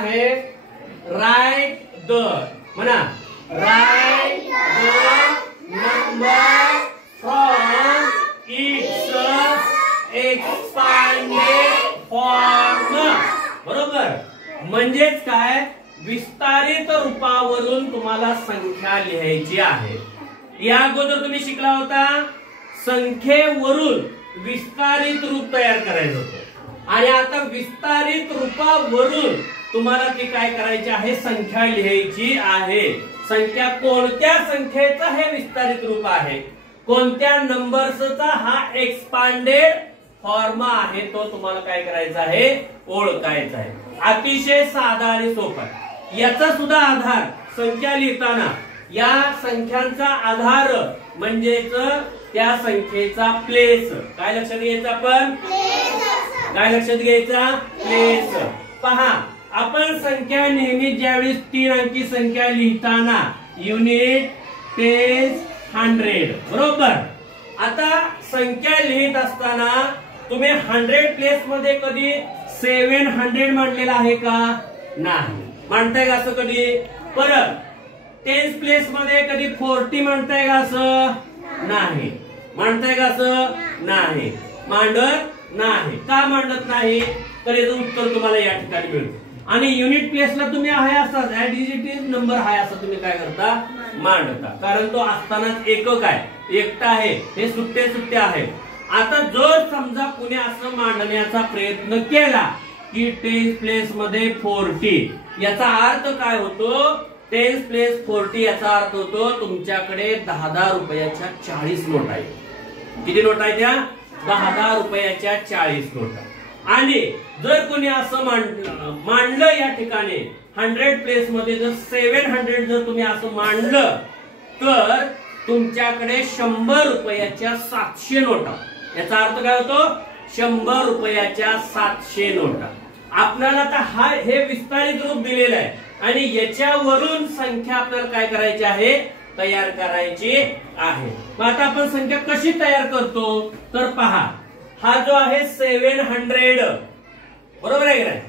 आहे write the म्हणा write the number from its expanded form. बरोबर, म्हणजेच काय, विस्तारित रूपावरून तुम्हाला संख्या लिहायची आहे. या अगोदर तुम्ही शिकला होता संख्येवरून विस्तारित रूप तयार करायचं होतं आणि आता विस्तारित रूपावरून तुम्हाला ती काय करायची आहे, संख्या लिहायची आहे. संख्या कोणत्या संख्येचं हे विस्तारित रूप आहे, कोणत्या नंबर्सचा हा एक्सपांडेड फॉर्म आहे, तो तुम्हाला काय करायचा आहे, ओळखायचा आहे. अतिशय साधा आणि सोपा. याचा सुद्धा आधार संख्या लिहिताना या संख्यांचा आधार म्हणजेच त्या संख्येचा प्लेस. काय लक्षात घ्यायचं आपण, काय लक्षात घ्यायचा, प्लेस. पहा, आपण संख्या नेहमी ज्यावेळेस 3 अंकी संख्या लिहिताना युनिट, टेन्स, 100. बरोबर. आता संख्या लिहित असताना तुम्ही 100 प्लेस मध्ये कधी 700 मांडलेला आहे का, नाही. मांडताय का असं कधी. परत टेन्स प्लेस मध्ये कधी 40 मांडताय का असं, नाही. मांडताय का असं, नाही. मांडत नाही. का मांडत नाही, तर याचं उत्तर तुम्हाला या ठिकाणी मिळतं. आणि युनिट प्लेसला तुम्ही आहे असाच ऍट इट इज नंबर आहे असं तुम्ही काय करता, मांडता. कारण तो असतानाच एकक आहे, एकटा आहे, हे सुट्टे सुट्टे आहे. आता जर समजा कुणी असं मांडण्याचा प्रयत्न केला की टेन्स प्लेस मध्ये 40, याचा अर्थ काय होतो, टेन्स प्लेस 40 याचा अर्थ होतो तुमच्याकडे 10 रुपयाच्या 40 नोट आहे. किती नोट आहे त्या, 10 रुपयाच्या 40 नोट. आणि जर कोणी असं मांडलं या ठिकाणी 100 प्लेस मध्ये जर 700 जर तुम्ही असं मांडलं तर तुमच्याकडे 100 रुपयाच्या 700 नोटा. याचा अर्थ काय होतो, 100 रुपयाच्या 700 नोटा. आपल्याला आता हे विस्तारित रूप दिलेलं आहे आणि याच्यावरून संख्या आपल्याला काय करायची आहे, तयार करायची आहे. मग आता आपण संख्या कशी तयार करतो, तर पहा, हा जो आहे 700, बरोबर आहे का नाही.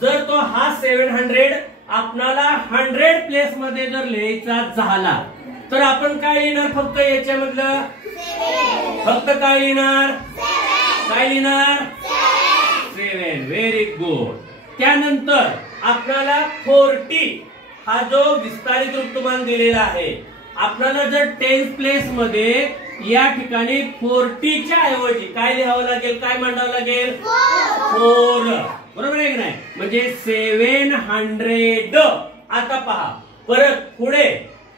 जर तो हा 700 आपल्याला 100 प्लेस मध्ये जर लिहायचा झाला तर आपण काय लिहिणार, फक्त याच्यामधलं फक्त काय लिहिणार, काय लिहिणार, 7. Very good. त्यानंतर आपल्याला 40 हा जो विस्तारित रूप तुम्हाला दिलेला आहे, आपल्याला जर टेन्स प्लेस मध्ये या ठिकाणी 40च्या ऐवजी काय लिहावं लागेल, काय मांडावं लागेल, 4. बरोबर आहे की नाही. म्हणजे 700. आता पहा परत पुढे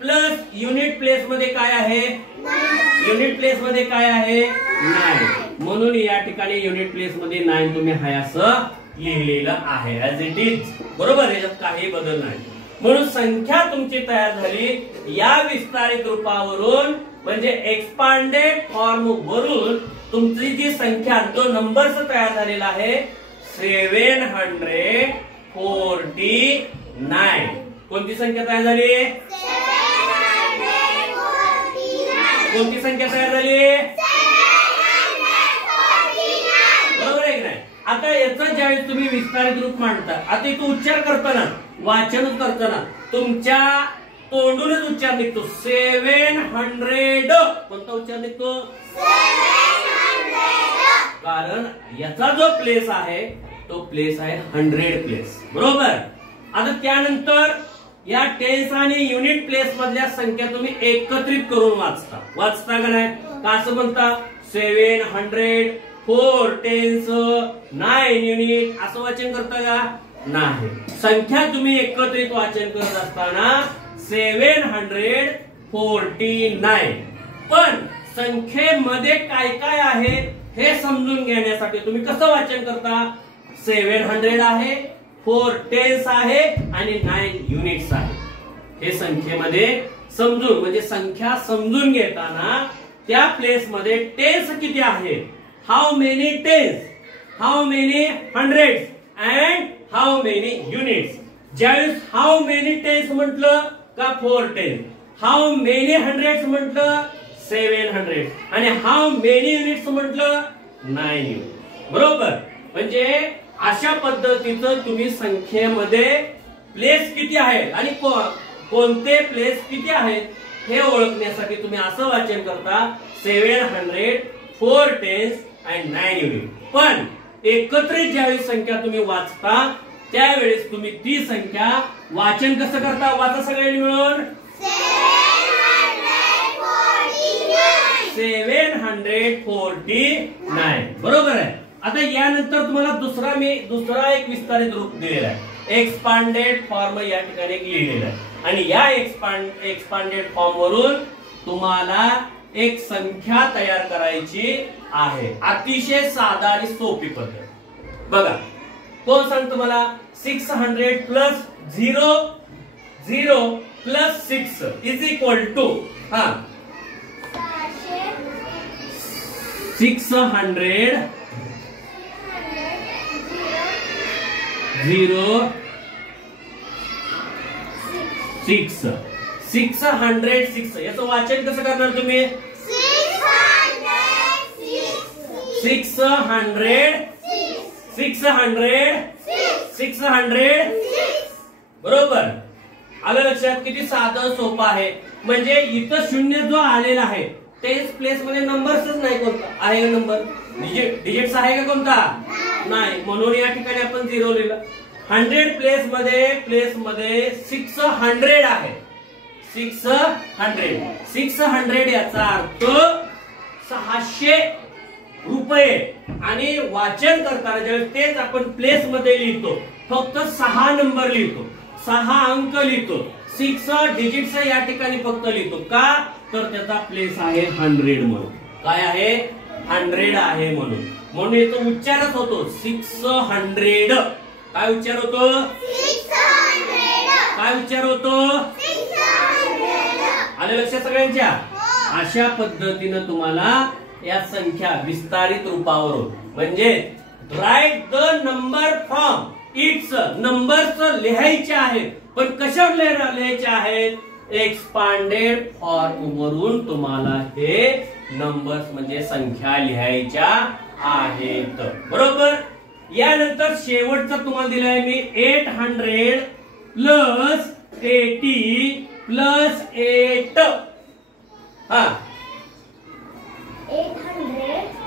प्लस युनिट प्लेस मध्ये काय आहे, युनिट प्लेस मध्ये काय आहे, 9. म्हणून या ठिकाणी युनिट प्लेस मध्ये 9 तुम्ही हाय असं लिहिलेलं आहे ऍज इट इज. बरोबर, याच्यात काही बदल नाही. म्हणून संख्या तुमची तयार झाली या विस्तारित रूपावरून, म्हणजे एक्सपांडेड फॉर्म वरून तुमची जी संख्या, जो नंबर्स तयार झालेला आहे 749. कोणती संख्या तयार झाली, कोणती संख्या तयार झाली, बरोबर आहे की नाही. आता याचा ज्यावेळेस तुम्ही विस्तारित रूप मांडता, आता इथं उच्चार करताना, वाचन करताना तुमच्या तोंडूनच उच्चार निघतो 700. कोणता उच्चार निघतो, कारण याचा जो प्लेस आहे तो प्लेस आहे 100 प्लेस. बरोबर. आता त्यानंतर या टेन्स आणि युनिट प्लेस मधल्या संख्या तुम्ही एकत्रित करून वाचता का नाही, का असं म्हणता 700 4 टेन्स 9 युनिट असं वाचन करता का, नाही. संख्या तुम्ही एकत्रित वाचन करत असताना 749. पण संख्येमध्ये काय काय आहे हे समजून घेण्यासाठी तुम्ही कसं वाचन करता, 700 आहे, 4 टेन्स आहे आणि 9 युनिट्स आहे. हे संख्येमध्ये समजून, म्हणजे संख्या समजून घेताना त्या प्लेस मध्ये टेन्स किती आहे, how many tens, how many hundreds and how many units. ज्यावेळेस हाऊ मेनी टेन्स म्हटलं का 4 टेन्स, हाऊ मेनी हंड्रेड्स म्हटलं 700 आणि हाऊ मेनी युनिट्स म्हटलं 9 युनिट. बरोबर. म्हणजे अशा पद्धतीचं तुम्ही संख्येमध्ये प्लेस किती आहेत आणि कोणते प्लेस किती आहेत हे ओळखण्यासाठी तुम्ही असं वाचन करता 700 4 10s and 9 units. पण एकत्रित ज्यावेळी संख्या तुम्ही वाचता त्यावेळेस तुम्ही ती संख्या वाचन कसं करता? वाचा सगळ्यांनी मिळून 749. बरोबर आहे. आता यानंतर तुम्हाला दुसरा एक विस्तारित रूप दिलेला आहे. एक्सपांडेड फॉर्म या ठिकाणी लिहिलेला आहे आणि या एक्सपांडेड फॉर्म वरून तुम्हाला एक संख्या तयार करायची आहे. अतिशय साधा आणि सोपी पद्धत. बघा कोण सांगतो मला? 600 plus 0 plus 6 is equal to 600 0 6 606. याचं वाचन कसं करणार तुम्ही? 600 बरोबर. आलं लक्षात? किती साधं सोपं आहे. म्हणजे इथं शून्य जो आलेला आहे तेच प्लेस मध्ये नंबर्सच नाही. कोणता आहे नंबर? डिजिट्स आहे का कोणता? नाही. म्हणून या ठिकाणी आपण 0 लिहिलं. 100 प्लेस मध्ये 600 आहे. 600 याचा अर्थ 600 रुपये. आणि वाचन करताना ज्यावेळेस तेच आपण प्लेस मध्ये लिहितो फक्त 6 नंबर लिहितो, 6 अंक लिहितो, 6 डिजिट्स या ठिकाणी फक्त लिहितो. का? तर त्याचा प्लेस आहे 100 म्हणून. काय आहे? 100 आहे म्हणून. म्हणून याचा उच्चारच होतो 600. काय उच्चार होतो? 600. काय उच्चार होतो? 600. आले लक्षात सगळ्यांच्या? अशा पद्धतीनं तुम्हाला या संख्या विस्तारित रूपावरून म्हणजे write the number from its numbers लिहायचे आहेत. पण कशावर लिहायचे आहेत? एक्सपांडेड फॉर्म वरून तुम्हाला हे नंबर्स म्हणजे संख्या लिहायच्या आहेत. बरोबर. यानंतर शेवटचं तुम्हाला दिलंय मी 800 plus 80 plus 8.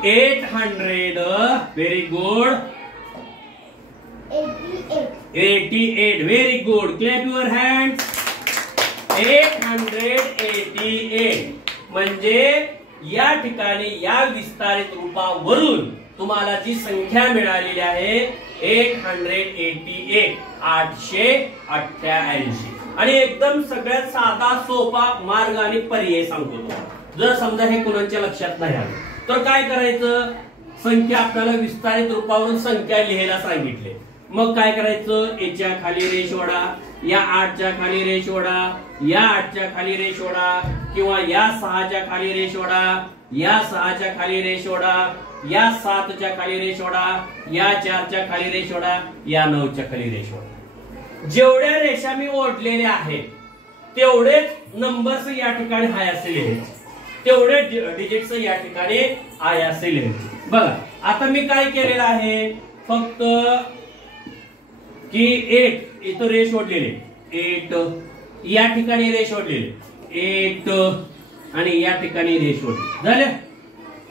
800 very good. 88 very good. Clap your hands. 888 म्हणजे या ठिकाणी या विस्तारित रूपावरून तुम्हाला जी संख्या मिळालेली आहे 888 888. आणि एकदम सगळ्यात साधा सोपा मार्ग आणि पर्याय सांगतो तुम्हाला. जर समजा हे कोणाच्या लक्षात नाही आलं तर काय करायचं? संख्या आपल्याला विस्तारित रूपावरून संख्या लिहायला सांगितले. मग काय करायचं? याच्या खाली रेष ओढा, या 8च्या खाली रेष ओढा, या 8च्या खाली रेष ओढा, किंवा या 6च्या खाली रेष ओढा, या 6च्या खाली रेष ओढा, या 7च्या खाली रेष ओढा, या 4च्या खाली रेष ओढा, या 9च्या खाली रेष ओढा. जेवढ्या रेषा मी ओढलेल्या आहेत तेवढेच नंबर्स या ठिकाणी हाय असे लिहायचे, तेवढे डिजिट्स या ठिकाणी आय असे लिहायचे. बघा आता मी काय केलेलं आहे? फक्त की 8 इथं रेष ओढलेली 8, या ठिकाणी रेष ओढलेली 8 आणि या ठिकाणी रेष ओढली झाले.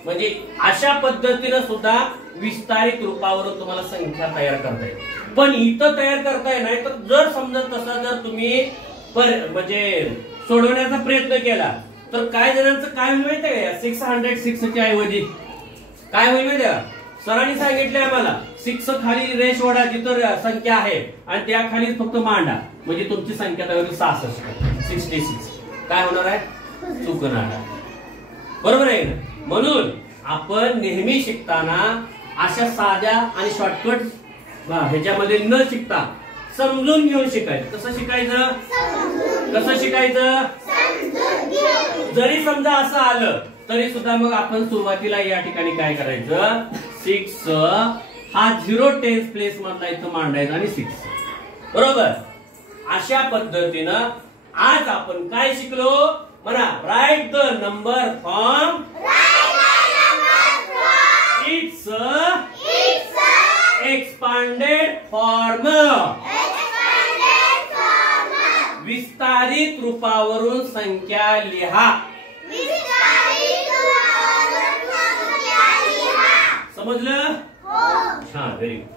म्हणजे अशा पद्धतीने सुद्धा विस्तारित रूपावरून तुम्हाला संख्या तयार करता येईल. पण इथं तयार करता येणार नाही. तर जर समजा तसा जर तुम्ही म्हणजे सोडवण्याचा प्रयत्न केला तर काय जणांचं काय होईल माहिती आहे का? 606च्या ऐवजी काय होईल माहिती आहे? सरांनी सांगितले आम्हाला 6 खाली रेष ओढा जिथं संख्या आहे आणि त्या खाली फक्त मांडा म्हणजे तुमची संख्या तयार 66. काय होणार आहे? चुकणार आहे. बरोबर आहे ना? म्हणून आपण नेहमी शिकताना अशा साध्या आणि शॉर्टकट ह्याच्यामध्ये न शिकता समजून घेऊन शिकायचं. कसं शिकायचं? कसं शिकायचं? जरी समजा असं आलं तरी सुद्धा मग आपण सुरुवातीला या ठिकाणी काय करायचं? 6 हा 0 10 प्लेस मधला इथं मांडायचा आणि 6. बरोबर. अशा पद्धतीनं आज आपण काय शिकलो? म्हणा write the number from its expanded form. विस्तारित रूपावरून संख्या लिहा. समजलं? छान, व्हेरी गुड.